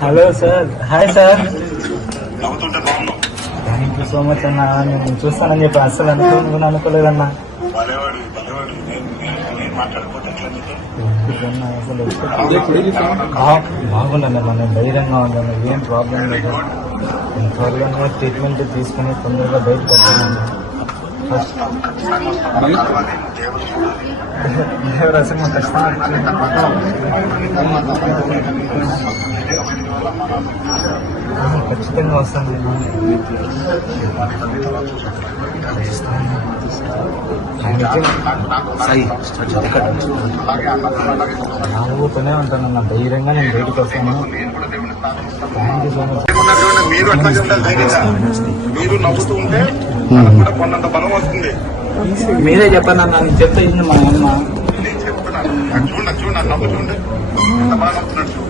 Hello sir, hi sir. Thank you so much అన్న. నేను చూస్తానని చెప్పి అస్సలు అనుకోలేదన్నా. బాగుందన్న, మనం ధైర్యంగా ఉందన్న, ఏం ప్రాబ్లం లేదు. త్వరగా ట్రీట్మెంట్ తీసుకుని తొందరగా బయటకు వస్తానన్నా. దేవరాశి ఖచ్చితంగా వస్తాను. నాలుగుతూనే ఉంటాను అన్న, ధైర్యంగా నేను బయటకు వస్తాను. Thank you so much. మీరు నవ్వుతూ ఉంటే కొన్నంత బలం వస్తుంది. మీరే చెప్పండి అన్న, నేను చెప్తే మా అమ్మ నేను చెప్తున్నాను. చూడండి నవ్వుతుంటే ఎంత బాగా నవ్వుతున్నట్టు.